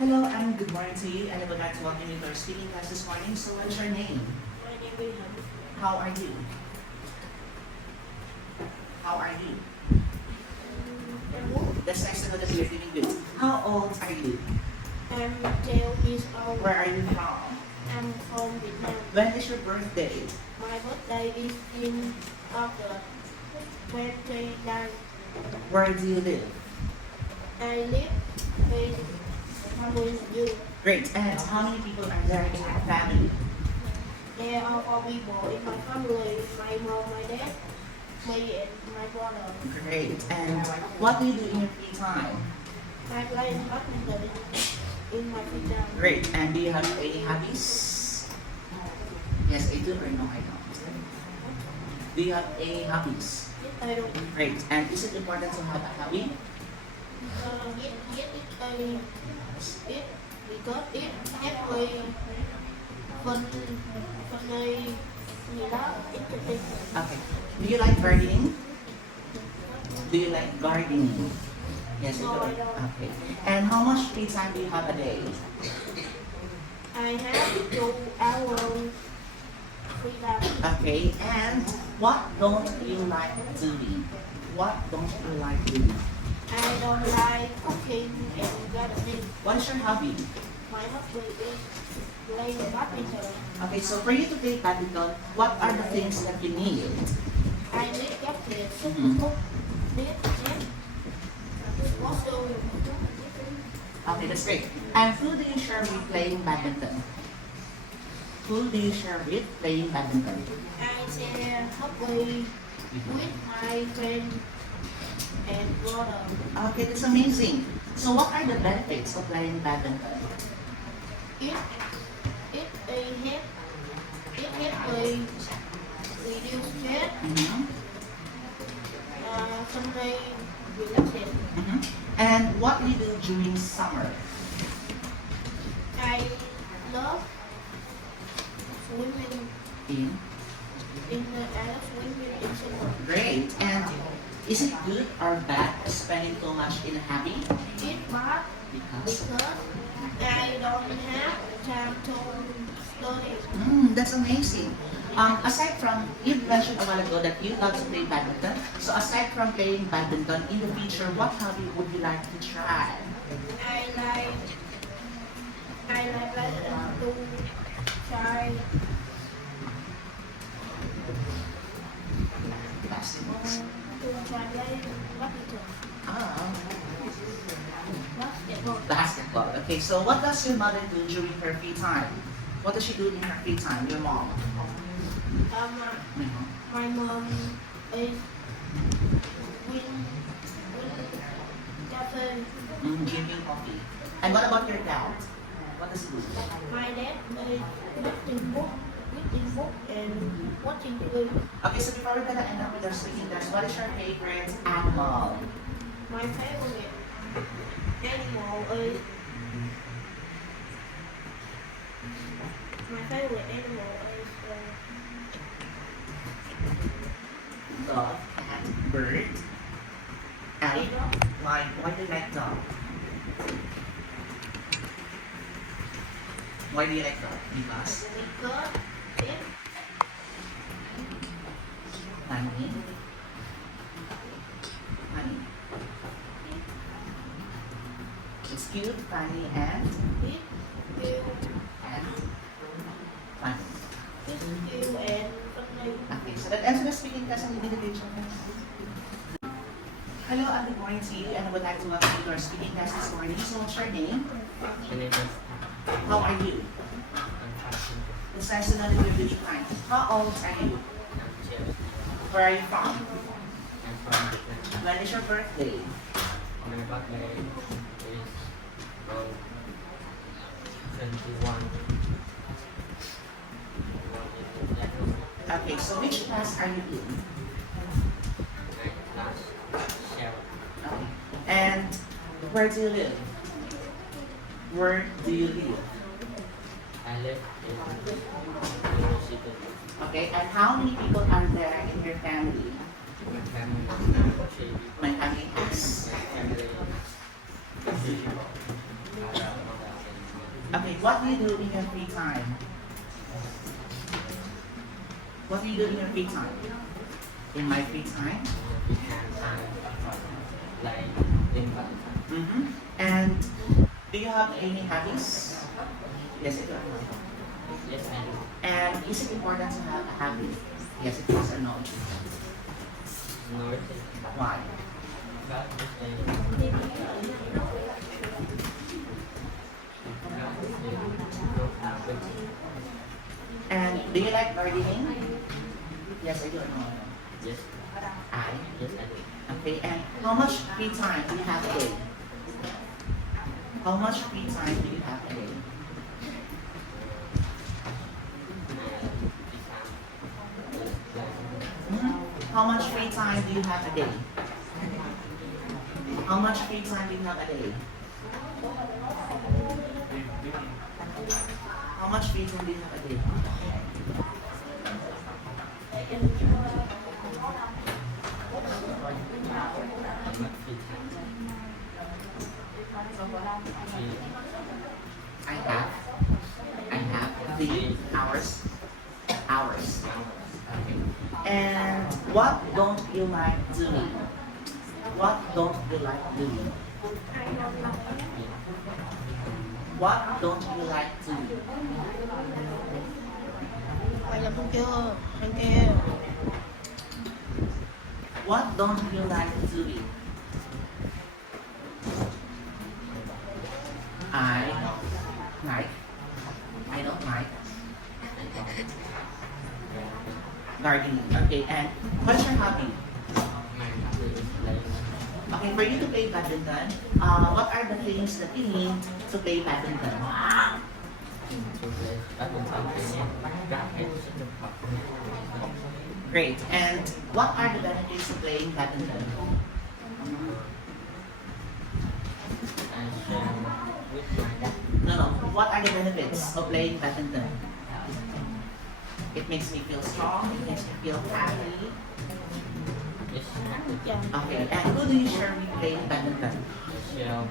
Hello and good morning to you, and I would like to welcome you to our speaking class this morning. So what is your name? My name is Hamid. How are you? How are you? That's nice to know that you're doing good. How old are you? I'm 12 years old. Where are you from? I'm from Vietnam. When is your birthday? My birthday is in August 29. Where do you live? I live in with you. Great. And how many people are there in your family? There are 4 people in my family. My mom, my dad, me and my brother. Great. And what do you do in your free time? I play badminton in my free time. Great. And do you have any hobbies? Yes, I do or no, I don't. Do you have any hobbies? I don't. Great. And is it important to have a hobby? It because it helps me phần này gì đó interesting. Okay. Do you like gardening? Do you like gardening? Yes, you No, do. I don't. Okay. And how much free time do you have a day? I have 2 hours free time. Okay. And what don't you like doing? What don't you like doing? I don't like cooking and gardening. What is your hobby? My hobby is playing badminton. Okay, so for you to play badminton, what are the things that you need? I need chocolate, Mhm. cook, need and also Okay, that's great. And who do you share with playing badminton? Who do you share with playing badminton? I share hobby with my friend and brother. Okay, that's amazing. So what are the benefits of playing badminton? It help me reduce stress. Mhm. Sunday relaxing. Mhm. And what do you do during summer? I love swimming In I love swimming in summer. great. And is it good or bad spending too much in a hobby? It's bad Because because I don't have time to study. That's amazing. Aside from, you mentioned a while ago that you love to play badminton. So aside from playing badminton, in the future, what hobby would you like to try? I like to try Basketball. playing badminton. Ah, Basketball. basketball. Okay, so what does your mother do during her free time? What does she do in her free time, your mom? Mhm. My mom is win cafe. Drinking coffee. And what about your dad? What does he do? My dad is reading book and watching TV. Okay, so before we're gonna end up with our speaking test, what is your favorite animal? My favorite animal is Dog, cat, bird. And dog. why do you like dog? Why do you like dog? Because Because it funny. Funny. It's cute, funny, and it feel and funny. and funny. Okay, so that ends the speaking test and meditation. Hello and good morning to you, and I would like to welcome you to our speaking test this morning. So what's your name? My name is How are you? It's nice to know that you're doing fine. How old are you? Jeff. Where are you from? I'm from Vietnam. When is your birthday? My birthday is on 21. Okay, so which class are you in? My class 7. Okay. And where do you live? Where do you live? I live in University. Okay, and how many people are there in your family? My family is 3 people. My family has My family is Okay, what do you do in your free time? What do you do in your free time? In my free time? We can like in Mm-hmm. And do you have any hobbies? Yes, I do. Yes, I do. And is it important to have a hobby? Yes, it is or no? It is. No, Why? but And do you like gardening? Yes, I do or no? yes, I. yes, I do. Okay, and how much free time do you have a day? How much free time do you have a day? How much free time do you have a day? How much free time do you have a day? How much free time do you have a day? I have 3 hours. Hours. Okay. And what don't you like doing? What don't you like doing? What don't you like doing? Mày làm không chưa? Thằng kia. What don't you like doing? I don't like gardening. Okay, and what's your hobby? My hobby is like Okay, for you to play badminton, what are the things that you need to play badminton? to play badminton, racket, Great. And what are the benefits of playing badminton? and share with my No. What are the benefits of playing badminton? It makes me feel strong. It makes me feel happy. yes, happy. Dạ. Okay. And who do you share with playing badminton? Share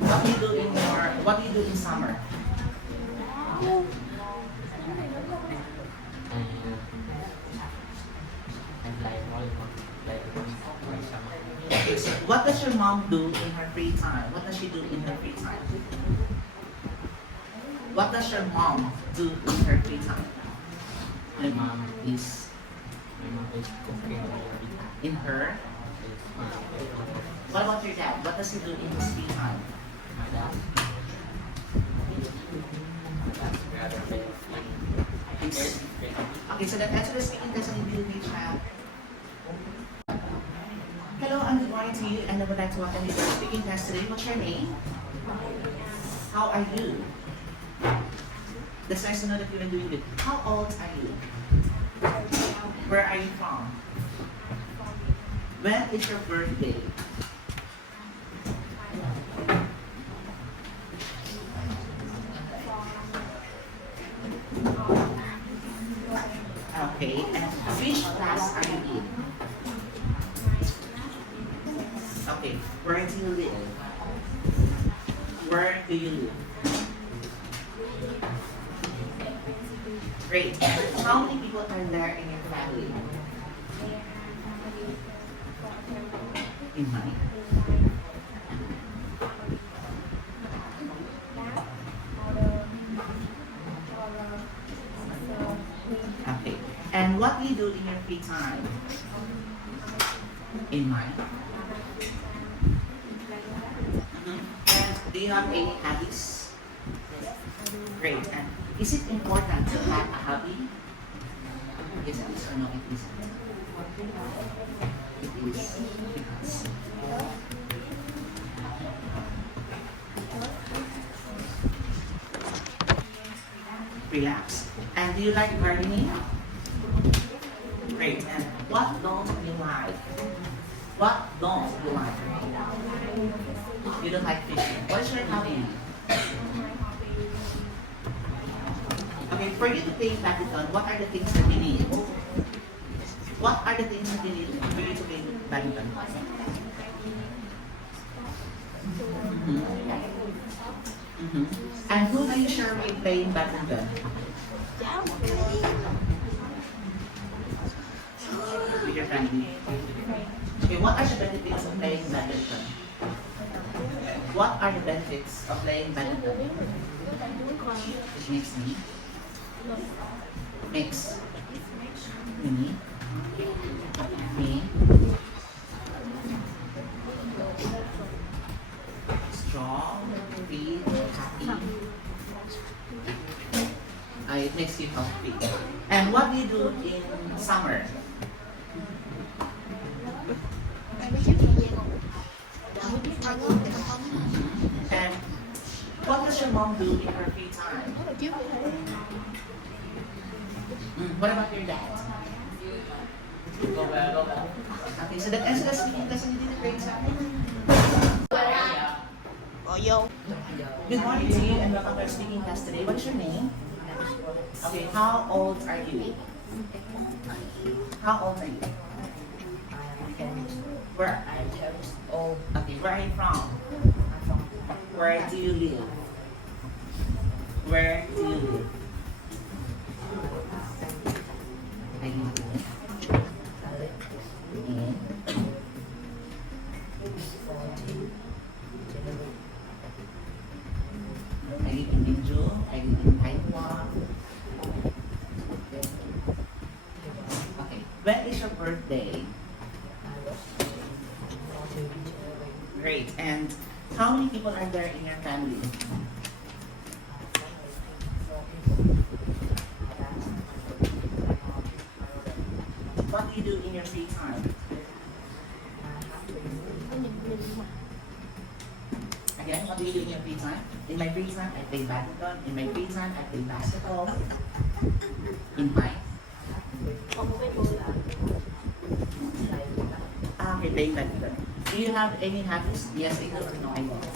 badminton with my friends. What do you do in summer? And like volleyball, like my summer. Okay, so what does your mom do in her free time? What does she do in her free time? What does your mom do in her free time? My mom Is my mom is cooking every time. in her. What about your dad? What does he do in his free time? My dad. That's rather big. He's- Okay, so that actually speaking kasi hindi ni chat. Hello, I'm good morning to you and I would like to welcome you to our speaking class today. What's your name? How are you? That's nice to know that you've been doing good. How old are you? Where are you from? When is your birthday? Okay, and which class are you in? Okay, where do you live? Where do you live? Great. How many people are there in your family? In mine. Okay. And what do you do in your free time? In mine. And do you have any hobbies? Great. And is it important to have a hobby? Yes, it is or no, it isn't. It is because relax. And do you like gardening? Great. And what don't you like? What don't you like? You don't like fishing. What is your hobby? Okay, for you to play badminton, what are the things that you need? What are the things that you need for you to play badminton? Mhm. And who do you share with playing badminton? With your family. Okay, what are the benefits of playing badminton? What are the benefits of playing badminton? It makes me. Makes me strong, fit, happy. It makes you healthy. And what do you do in summer? And what does your mom do in her free time? What about your dad? Okay, so that answer the speaking lesson you did a great job. Oh, yo. Good morning to you and welcome to our speaking class today. What's your name? Okay, how old are you? How old are you? Where? Okay, where are you from? Where do you live? Where do you live? I live in Minju, I live in Taiwan. Okay, when is your birthday? Great, and how many people are there in your family? What do you do in your free time? Again, what do you do in your free time? In my free time, I play badminton. In my free time, I play basketball. In my okay, playing badminton. Do you have any hobbies? Yes, I do, or no, I don't.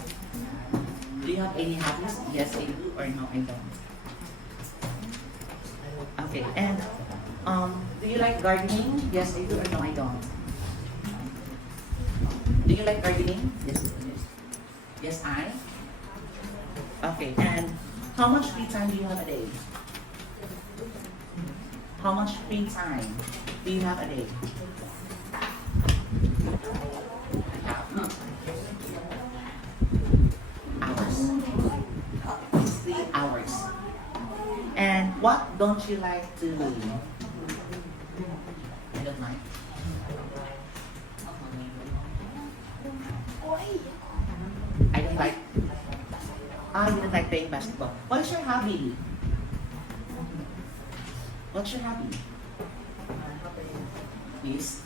Do you have any hobbies? Yes, I do, or no, I don't. Okay, and do you like gardening? Yes, I do, or no, I don't. Do you like gardening? Yes. Yes, I. Okay, and how much free time do you have a day? How much free time do you have a day? Hours. 3 hours. And what don't you like to do? I don't like. I don't like. You don't like playing basketball. What is your hobby? What's your hobby? Yes.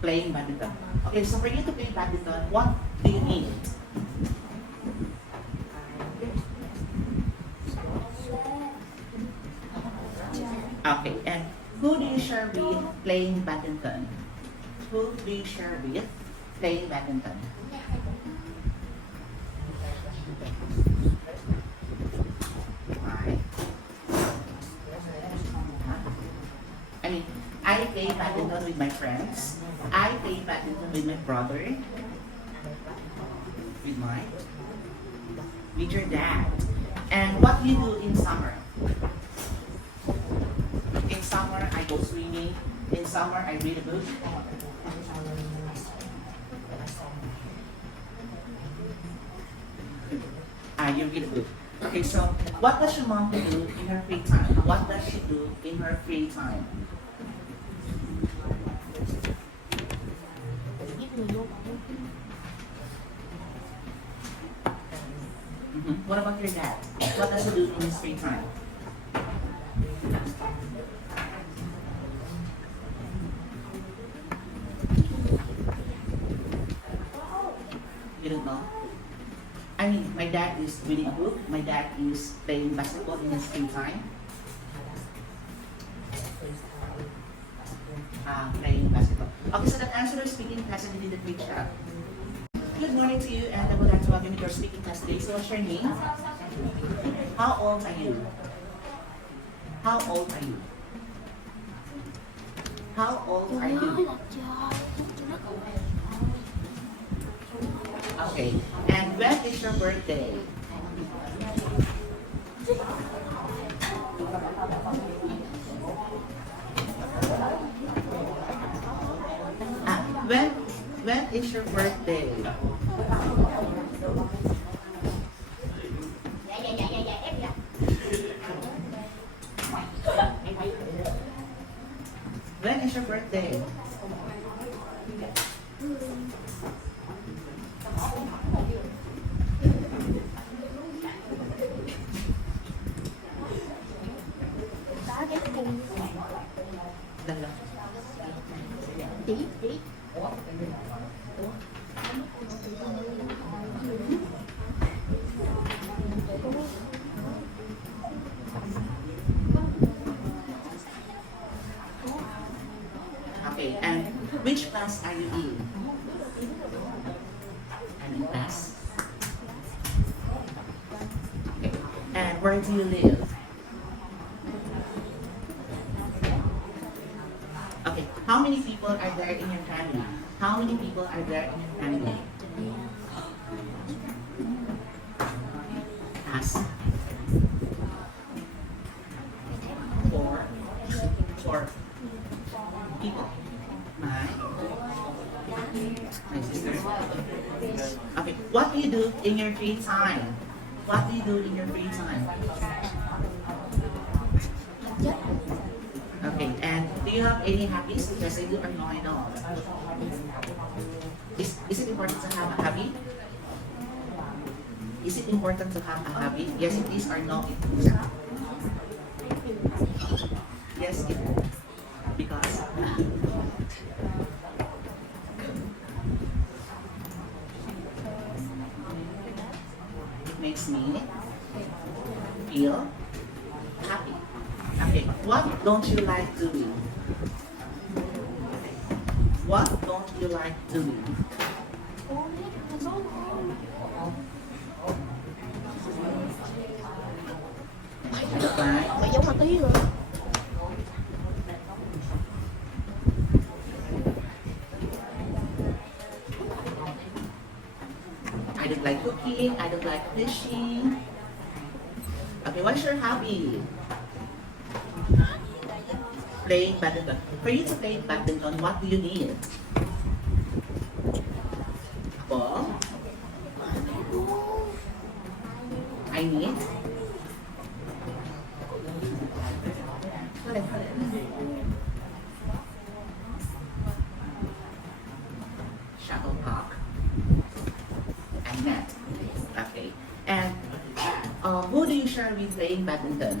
Playing badminton. Okay, so for you to play badminton, what do you need? Okay, and who do you share with playing badminton? Who do you share with playing badminton? Why? I mean, I play badminton with my friends. I play badminton with my brother. With your dad. And what do you do in summer? In summer, I go swimming. In summer, I read a book. You read a book. Okay, so what does your mom do in her free time? What does she do in her free time? What about your dad? What does he do in his free time? You don't know? I mean, my dad is reading a book. My dad is playing basketball in his free time. Playing basketball. Okay, so that answer is speaking class and you did a great job. Good morning to you and I would like to welcome you to your speaking class today. So what's your name? How old are you? How old are you? How old are you? Okay. And when is your birthday? When is your birthday? When is your birthday? Dalawa. Okay, and which class are you in? I'm in class. Okay, and where do you live? Okay, how many people are there in your family? How many people are there in your family? Ask. Four people. My sister. Okay, what do you do in your free time? What do you do in your free time? Okay, and do you have any hobbies? Yes, I do or no, I don't. Is it important to have a hobby? Is it important to have a hobby? Yes, it is or no, it is. Yes, it is. Because it makes me feel happy. Okay, what don't you like doing? What don't you like doing? I don't like. Mày giống ma tí rồi. I don't like cooking. I don't like fishing. Okay, what's your hobby? Playing badminton. For you to play badminton, what do you need? A ball. I need. Shuttlecock and net. Okay. And who do you share with playing badminton?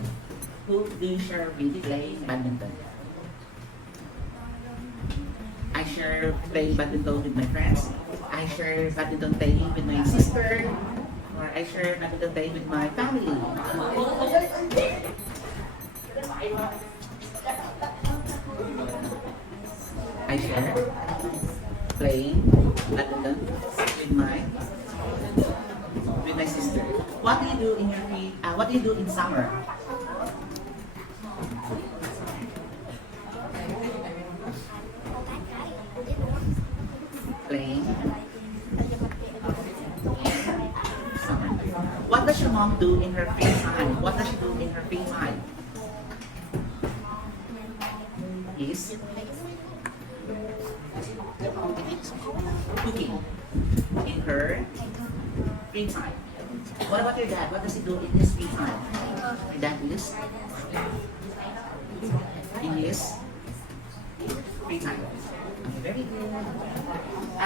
Who do you share with playing badminton? I share playing badminton with my friends. I share badminton playing with my sister. Or I share badminton playing with my family. I share playing badminton with my sister. What do you do in your what do you do in summer? Playing. Summer. What does your mom do in her free time? What does she do in her free time? Is cooking in her free time. What about your dad? What does he do in his free time? Your dad is in his free time. Okay, very good.